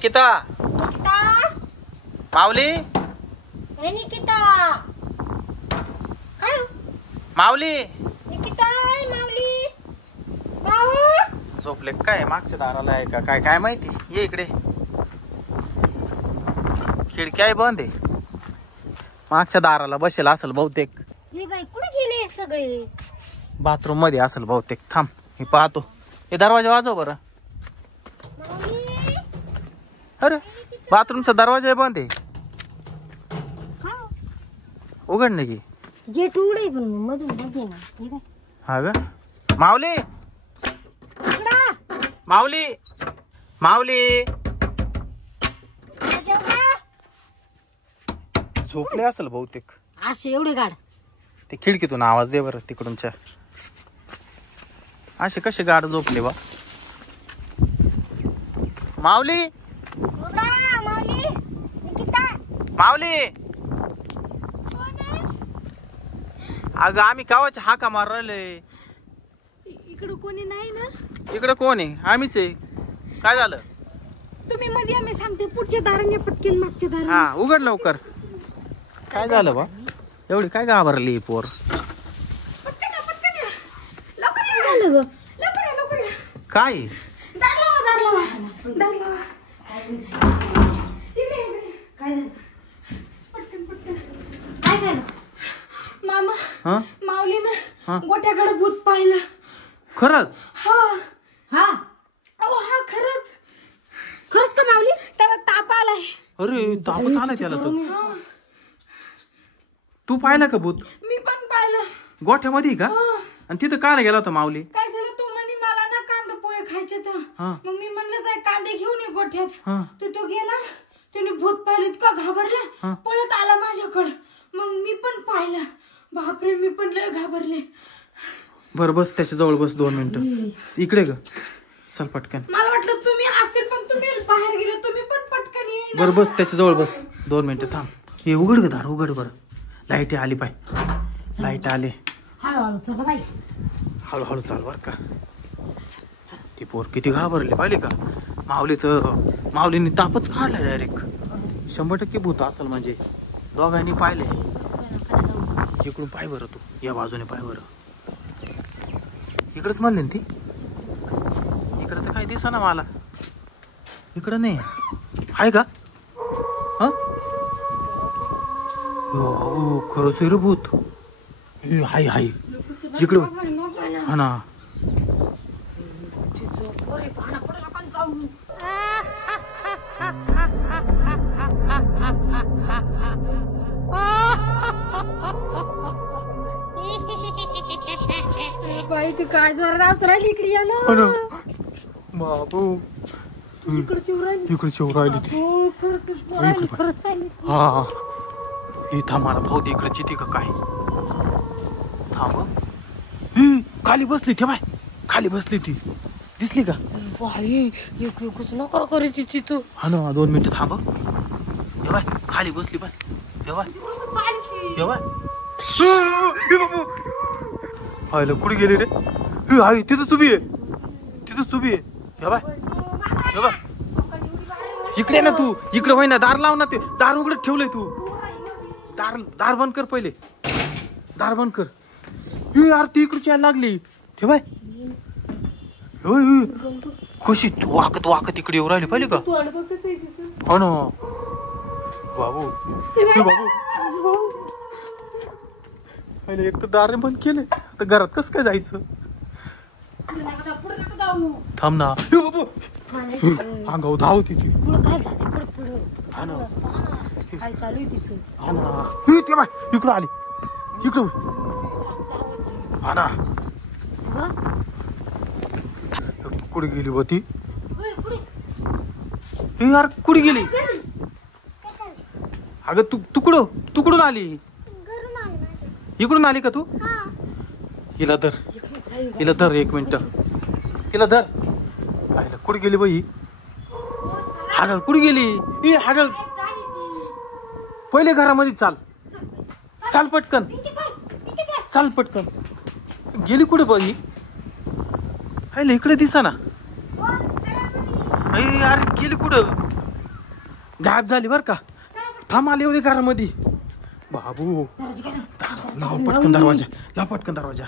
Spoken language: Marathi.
निकिता माऊली निकिता माऊली निकिता माऊली माऊ झोपले काय मागच्या दाराला आहे का काय काय माहिती ये इकडे खिडकी आहे बंद आहे मागच्या दाराला बसेल असेल बहुतेक हे बाई कुठे गेले सगळे बाथरूम मध्ये असेल बहुतेक थांब हे पाहतो हे दरवाजा वाजव बरं माऊली अरे बाथरूमचा दरवाजा आहे बंद आहे उघड नाही की गेट उघडे पण मधून बघे ना हे काय हा ग माऊली माऊली माऊली झोपले असेल बहुतेक असे एवढे गाड ते खिडकीतून आवाज दे बरं तिकडूनच्या असे कसे गाड झोपले बा माऊली माऊली निकिता माऊली अगं आम्ही कावाच्या हाका मार राहिलोय इकडे कोणी नाही ना इकडे कोण आहे आम्हीच आहे काय झालं तुम्ही मध्ये आम्ही सांगते पुढच्या दाराने पटकेन मागच्या दाराने हा उघड लवकर काय झालं बा एवढी काय घाबरली पोर काय मामा हा माऊलीनं गोट्याकडे भूत पाहिलं खरंच हा हा हा खरंच खरंच का माऊली त्याला ताप आलाय अरे तापच आला त्याला तर तू पाहिला का भूत मी पण पाहिलं गोठ्यामध्ये का आणि तिथं काय गेला होता माऊली काय झालं तू म्हणे मला ना कांदा पोहे खायचे तर मग मी म्हणलं जाय कांदे घेऊन ये गोठ्यात तो गेला त्याने भूत पाहिलं इतका घाबरला पळत आला माझ्याकडं मग मी पण पाहिलं बापरे मी पण लय घाबरले बर बस त्याच्या जवळ बस 2 मिनिटं इकडे ग चल पटकन मला वाटलं तुम्ही असेल पण तुम्ही बाहेर गेले तुम्ही पण पटकन ये बर बस त्याच्या जवळ बस 2 मिनिटं थांब हे उघड ग दार उघड बरं लाईट आली पाय लाईट आले हळूहळू चाल बर का ती पोर किती घाबरली पाहिली का माऊली तर माऊलीने तापच काढलाय डायरेक्ट 100% भूत असेल म्हणजे दोघांनी पाहिले इकडून पाय बरं तू या बाजूने पाय बरं इकडेच म्हणले ती इकडे तर काही दिसा ना मला इकडे नाही आहे का हो खरंच रे भूत हाय हाय इकडं हा ना बाई तू काय जोरात राहिली इकडे या ना बाबू इकडे चिव राहिली ती खरंच हा थांब मला भाऊ दे इकडे चिती का काय थांब खाली बसली ठेवाय खाली बसली ती दिसली का नको करायची तू हा ना 2 मिनिटं थांब ठेवाय खाली बसली पाय ठेवाय हायला कुठे गेली रे हाय तिथंच उभी आहे ठेवाय इकडे ना तू इकडे होय ना दार लाव ना ते दार उघडत ठेवलंय तू दार बंद कर पहिले दार बंद कर यार ती इकडची यायला लागली ठेवाय कशी वाकत इकडे येऊ राहिली पाहिजे का हो ना बाबू एक तर दार बंद केले तर घरात कस काय जायचं थांब ना अंगावर धावती ती हा ना ते बाय इकडं आली इकडं हा ना कुठे गेली होती यार कुठे गेली अगं तू कुठून आली इकडून आली का तू हिला धर 1 मिनिट हिला धर पाहिलं कुठे गेली बाई हाडळ कुठे गेली हाडळ पहिले घरामध्ये चाल पटकन गेली कुठे बाई हायला इकडे दिसा ना यार गेली कुठं गायब झाली बर का. थांब आली होती घरामध्ये. बाबू दरवाजा काय? लाव पटकन दरवाजा, लाव पटकन दरवाजा.